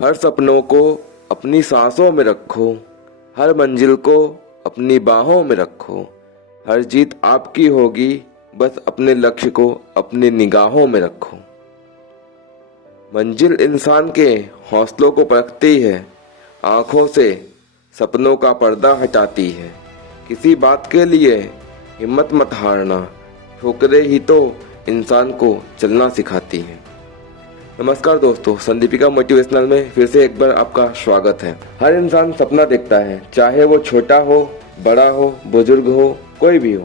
हर सपनों को अपनी सांसों में रखो, हर मंजिल को अपनी बाहों में रखो। हर जीत आपकी होगी, बस अपने लक्ष्य को अपनी निगाहों में रखो। मंजिल इंसान के हौसलों को परखती है, आंखों से सपनों का पर्दा हटाती है। किसी बात के लिए हिम्मत मत हारना, ठोकरें ही तो इंसान को चलना सिखाती है। नमस्कार दोस्तों, संदीपिका मोटिवेशनल में फिर से एक बार आपका स्वागत है। हर इंसान सपना देखता है, चाहे वो छोटा हो, बड़ा हो, बुजुर्ग हो, कोई भी हो।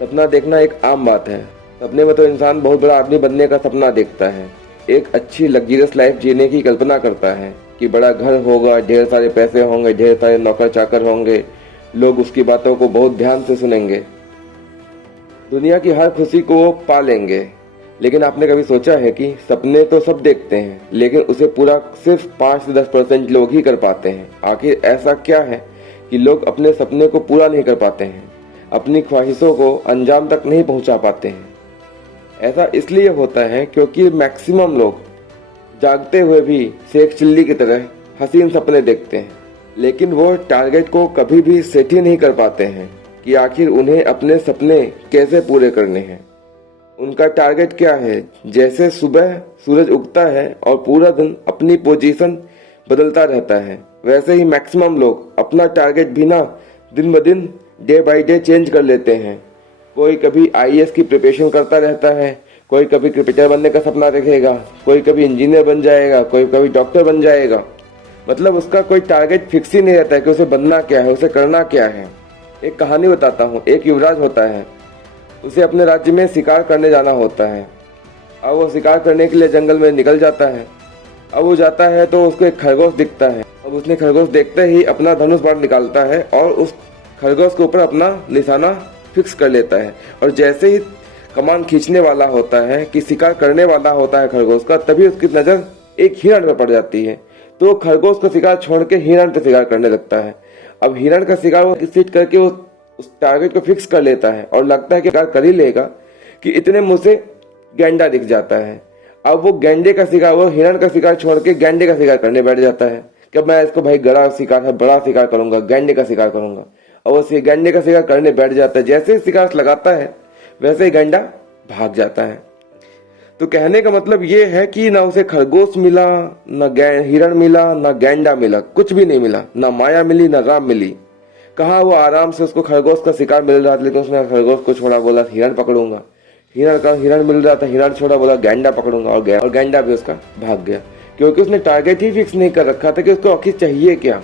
सपना देखना एक आम बात है। सपने में तो इंसान बहुत बड़ा आदमी बनने का सपना देखता है, एक अच्छी लग्जरियस लाइफ जीने की कल्पना करता है कि बड़ा घर होगा, ढेर सारे पैसे होंगे, ढेर सारे नौकर चाकर होंगे, लोग उसकी बातों को बहुत ध्यान से सुनेंगे, दुनिया की हर खुशी को वो पा लेंगे। लेकिन आपने कभी सोचा है कि सपने तो सब देखते हैं, लेकिन उसे पूरा सिर्फ 5 से 10% लोग ही कर पाते हैं। आखिर ऐसा क्या है कि लोग अपने सपने को पूरा नहीं कर पाते हैं, अपनी ख्वाहिशों को अंजाम तक नहीं पहुंचा पाते हैं? ऐसा इसलिए होता है क्योंकि मैक्सिमम लोग जागते हुए भी शेख चिल्ली की तरह हसीन सपने देखते हैं, लेकिन वो टारगेट को कभी भी सेट ही नहीं कर पाते हैं कि आखिर उन्हें अपने सपने कैसे पूरे करने हैं। उनका टारगेट क्या है? जैसे सुबह सूरज उगता है और पूरा दिन अपनी पोजीशन बदलता रहता है, वैसे ही मैक्सिमम लोग अपना टारगेट भी ना दिन ब दिन, डे बाय डे चेंज कर लेते हैं। कोई कभी आईएएस की प्रिपरेशन करता रहता है, कोई कभी क्रिकेटर बनने का सपना देखेगा, कोई कभी इंजीनियर बन जाएगा, कोई कभी डॉक्टर बन जाएगा। मतलब उसका कोई टारगेट फिक्स ही नहीं रहता है कि उसे बनना क्या है, उसे करना क्या है। एक कहानी बताता हूँ। एक युवराज होता है, उसे अपने राज्य में शिकार करने जाना होता है। अब वो शिकार करने के लिए जंगल में निकल जाता है। अब वो जाता है तो उसको एक खरगोश दिखता है। अब उसने खरगोश देखते ही अपना धनुष बाण निकालता है और उस खरगोश के ऊपर अपना निशाना फिक्स कर लेता है। और जैसे ही कमान खींचने वाला होता है, कि शिकार करने वाला होता है खरगोश का, तभी उसकी नज़र एक हिरण पर पड़ जाती है। तो खरगोश का शिकार छोड़ के हिरण पर शिकार करने लगता है। अब हिरण का शिकार वो सीट करके उस टारगेट को फिक्स कर लेता है और लगता है कि शिकार कर ही लेगा कि इतने मुंह से गैंडा दिख जाता है। अब वो गैंडे का शिकार, वो हिरण का शिकार छोड़ के गैंडे का शिकार करने बैठ जाता है कि मैं इसको भाई बड़ा शिकार है, बड़ा शिकार करूंगा, गैंडे का शिकार करूंगा। और वो गैंडे का शिकार करने बैठ जाता है। जैसे ही शिकार लगाता है वैसे ही गैंडा भाग जाता है। तो कहने का मतलब ये है कि ना उसे खरगोश मिला, ना हिरण मिला, ना गैंडा मिला, कुछ भी नहीं मिला। ना माया मिली, ना राम मिली। कहा वो आराम से उसको खरगोश का शिकार मिल रहा था, लेकिन उसने खरगोश को छोड़ा, बोला हिरण पकड़ूंगा। हिरण मिल रहा था, हिरण छोड़ा, बोला गैंडा पकड़ूंगा, और गैंडा भी उसका भाग गया। क्योंकि उसने टारगेट ही फिक्स नहीं कर रखा था कि उसको आखिर चाहिए क्या।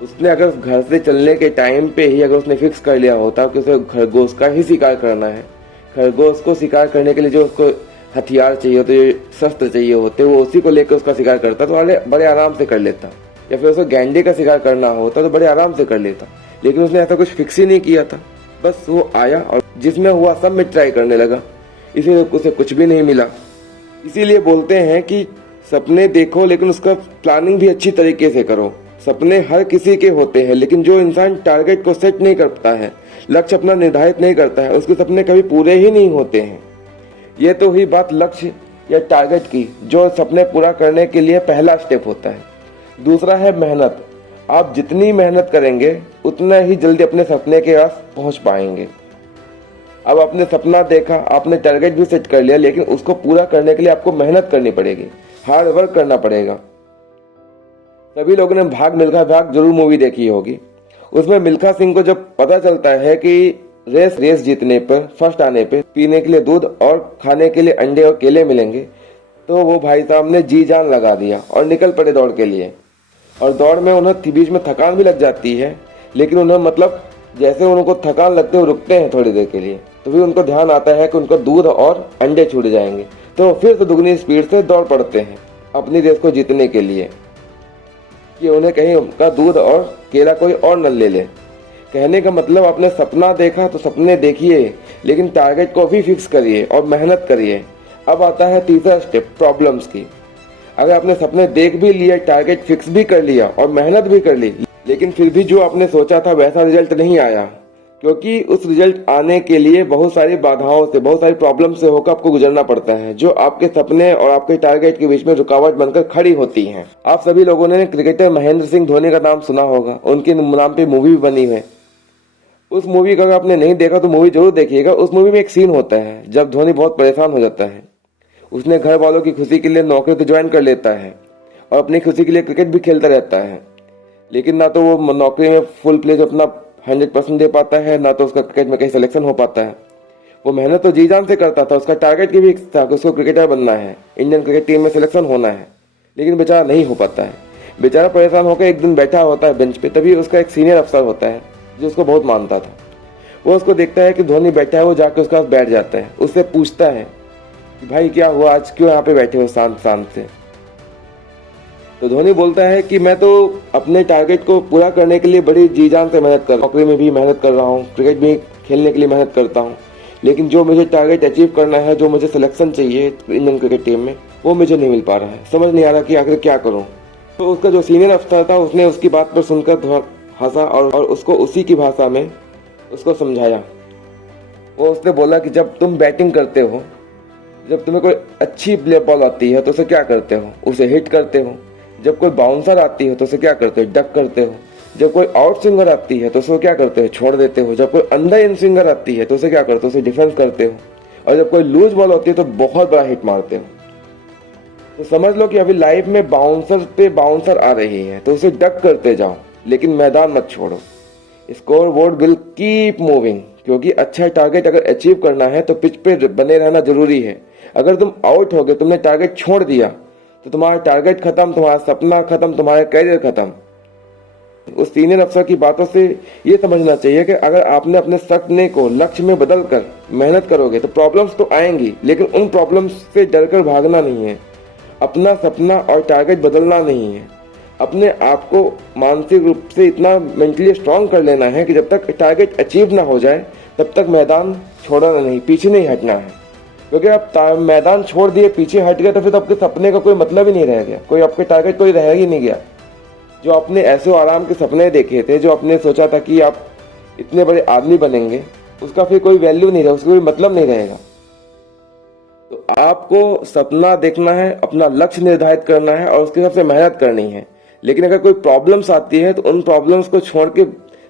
उसने अगर घर से चलने के टाइम पे ही अगर उसने फिक्स कर लिया होता कि उसे खरगोश का ही शिकार करना है, खरगोश को शिकार करने के लिए जो उसको हथियार चाहिए होते, जो शस्त्र चाहिए होते, वो उसी को लेकर उसका शिकार करता तो बड़े आराम से कर लेता। या फिर उसे गैंडे का शिकार करना होता तो बड़े आराम से कर लेता। लेकिन उसने ऐसा कुछ फिक्स ही नहीं किया था। बस वो आया और जिसमें हुआ सब में ट्राई करने लगा, इसीलिए उसे कुछ भी नहीं मिला। इसीलिए बोलते हैं कि सपने देखो, लेकिन उसका प्लानिंग भी अच्छी तरीके से करो। सपने हर किसी के होते हैं, लेकिन जो इंसान टारगेट को सेट नहीं करता है, लक्ष्य अपना निर्धारित नहीं करता है, उसके सपने कभी पूरे ही नहीं होते हैं। ये तो हुई बात लक्ष्य या टारगेट की, जो सपने पूरा करने के लिए पहला स्टेप होता है। दूसरा है मेहनत। आप जितनी मेहनत करेंगे उतना ही जल्दी अपने सपने के पास पहुंच पाएंगे। अब आपने सपना देखा, आपने टारगेट भी सेट कर लिया, लेकिन उसको पूरा करने के लिए आपको मेहनत करनी पड़ेगी, हार्ड वर्क करना पड़ेगा। सभी लोगों ने भाग मिल्खा भाग जरूर मूवी देखी होगी। उसमें मिल्खा सिंह को जब पता चलता है कि रेस जीतने पर, फर्स्ट आने पे पीने के लिए दूध और खाने के लिए अंडे और केले मिलेंगे, तो वो भाई साहब ने जी जान लगा दिया और निकल पड़े दौड़ के लिए। और दौड़ में उन्हें बीच में थकान भी लग जाती है, लेकिन उन्हें मतलब जैसे उनको थकान लगते हुए रुकते हैं थोड़ी देर के लिए, तो फिर उनको ध्यान आता है कि उनको दूध और अंडे छूट जाएंगे, तो फिर से दुगनी स्पीड से दौड़ पड़ते हैं अपनी रेस को जीतने के लिए, कि उन्हें कहीं उनका दूध और केला कोई और न ले ले। कहने का मतलब, आपने सपना देखा तो सपने देखिए, लेकिन टारगेट को भी फिक्स करिए और मेहनत करिए। अब आता है तीसरा स्टेप, प्रॉब्लम्स की। अगर आपने सपने देख भी लिए, टारगेट फिक्स भी कर लिया और मेहनत भी कर ली, लेकिन फिर भी जो आपने सोचा था वैसा रिजल्ट नहीं आया, क्योंकि उस रिजल्ट आने के लिए बहुत सारी बाधाओं से, बहुत सारी प्रॉब्लम से होकर आपको गुजरना पड़ता है, जो आपके सपने और आपके टारगेट के बीच में रुकावट बनकर खड़ी होती हैं। आप सभी लोगों ने क्रिकेटर महेंद्र सिंह धोनी का नाम सुना होगा, उनके नाम पे मूवी भी बनी है। उस मूवी का अगर आपने नहीं देखा तो मूवी जरूर देखिएगा। उस मूवी में एक सीन होता है जब धोनी बहुत परेशान हो जाता है। उसने घर वालों की खुशी के लिए नौकरी तो ज्वाइन कर लेता है और अपनी खुशी के लिए क्रिकेट भी खेलता रहता है, लेकिन ना तो वो नौकरी में फुल प्लेज अपना 100% दे पाता है, ना तो उसका क्रिकेट में कहीं सिलेक्शन हो पाता है। वो मेहनत तो जी जान से करता था, उसका टारगेट भी था कि उसको क्रिकेटर बनना है, इंडियन क्रिकेट टीम में सिलेक्शन होना है, लेकिन बेचारा नहीं हो पाता है। बेचारा परेशान होकर एक दिन बैठा होता है बेंच पे, तभी उसका एक सीनियर अफसर होता है जो उसको बहुत मानता था। वो उसको देखता है कि धोनी बैठा है, वो जाकर उसके पास बैठ जाता है, उससे पूछता है कि भाई क्या हुआ, आज क्यों यहाँ पे बैठे हो शांत शांत से। तो धोनी बोलता है कि मैं तो अपने टारगेट को पूरा करने के लिए बड़ी जी जान से मेहनत कर रहा हूँ, नौकरी में भी मेहनत कर रहा हूँ, क्रिकेट भी खेलने के लिए मेहनत करता हूँ, लेकिन जो मुझे टारगेट अचीव करना है, जो मुझे सिलेक्शन चाहिए इंडियन क्रिकेट टीम में, वो मुझे नहीं मिल पा रहा है। समझ नहीं आ रहा कि आखिर क्या करूँ। तो उसका जो सीनियर अफसर था उसने उसकी बात पर सुनकर हंसा और उसको उसी की भाषा में उसको समझाया। वो उसने बोला कि जब तुम बैटिंग करते हो, जब तुम्हें कोई अच्छी प्ले बॉल आती है तो उसे क्या करते हो, उसे हिट करते हो। जब कोई बाउंसर आती है तो उसे क्या करते हो, डक करते हो। जब कोई आउट स्विंगर आती है तो उसे क्या करते हो, छोड़ देते हो। जब कोई अंडर इन स्विंगर आती है तो उसे क्या करते हो, उसे डिफेंस करते हो। और जब कोई लूज बॉल होती है तो बहुत बड़ा हिट मारते हो। तो समझ लो कि अभी लाइफ में बाउंसर पे बाउंसर आ रही है तो उसे डक करते जाओ, लेकिन मैदान मत छोड़ो। Score board will keep moving, क्योंकि अच्छा टारगेट अगर अचीव करना है तो पिच पे बने रहना जरूरी है। अगर तुम आउट हो गए, तुमने टारगेट छोड़ दिया, तो तुम्हारा टारगेट खत्म, तुम्हारा सपना खत्म, तुम्हारा करियर खत्म। उस सीनियर अफसर की बातों से ये समझना चाहिए कि अगर आपने अपने सपने को लक्ष्य में बदल कर मेहनत करोगे तो प्रॉब्लम्स तो आएंगी, लेकिन उन प्रॉब्लम्स से डरकर भागना नहीं है। अपना सपना और टारगेट बदलना नहीं है। अपने आप को मानसिक रूप से इतना मेंटली स्ट्रांग कर लेना है कि जब तक टारगेट अचीव ना हो जाए तब तक मैदान छोड़ना नहीं, पीछे नहीं हटना है। क्योंकि आप मैदान छोड़ दिए, पीछे हट गए, तो फिर आपके सपने का कोई मतलब ही नहीं रह गया, कोई आपके टारगेट कोई रह ही नहीं गया। जो आपने ऐसे आराम के सपने देखे थे, जो आपने सोचा था कि आप इतने बड़े आदमी बनेंगे, उसका फिर कोई वैल्यू नहीं रहेगा, उसका कोई मतलब नहीं रहेगा। तो आपको सपना देखना है, अपना लक्ष्य निर्धारित करना है और उसके हिसाब से मेहनत करनी है। लेकिन अगर कोई प्रॉब्लम्स आती है तो उन प्रॉब्लम्स को छोड़ के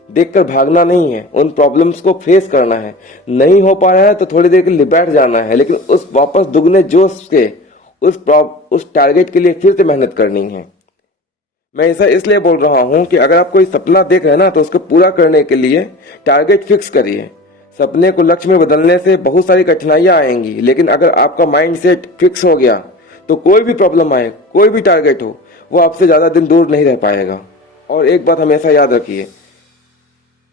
देखकर भागना नहीं है, उन प्रॉब्लम्स को फेस करना है। नहीं हो पा रहा है तो थोड़ी देर के लिए बैठ जाना है, लेकिन उस वापस दुगने जोश के उस टारगेट के लिए फिर से मेहनत करनी है। मैं ऐसा इसलिए बोल रहा हूं कि अगर आप कोई सपना देख रहे हैं ना, तो उसको पूरा करने के लिए टारगेट फिक्स करिए। सपने को लक्ष्य में बदलने से बहुत सारी कठिनाइयां आएंगी, लेकिन अगर आपका माइंड सेट फिक्स हो गया तो कोई भी प्रॉब्लम आए, कोई भी टारगेट हो, वो आपसे ज्यादा दिन दूर नहीं रह पाएगा। और एक बात हमेशा याद रखिए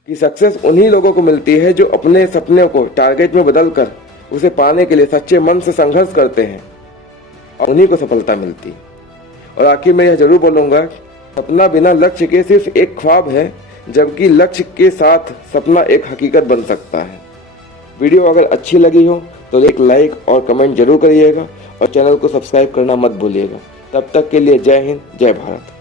कि सक्सेस उन्हीं लोगों को मिलती है जो अपने सपने को टारगेट में बदलकर उसे पाने के लिए सच्चे मन से संघर्ष करते हैं, और उन्हीं को सफलता मिलती है। और आखिर में यह जरूर बोलूंगा, सपना बिना लक्ष्य के सिर्फ एक ख्वाब है, जबकि लक्ष्य के साथ सपना एक हकीकत बन सकता है। वीडियो अगर अच्छी लगी हो तो एक लाइक और कमेंट जरूर करिएगा और चैनल को सब्सक्राइब करना मत भूलिएगा। तब तक के लिए जय हिंद, जय भारत।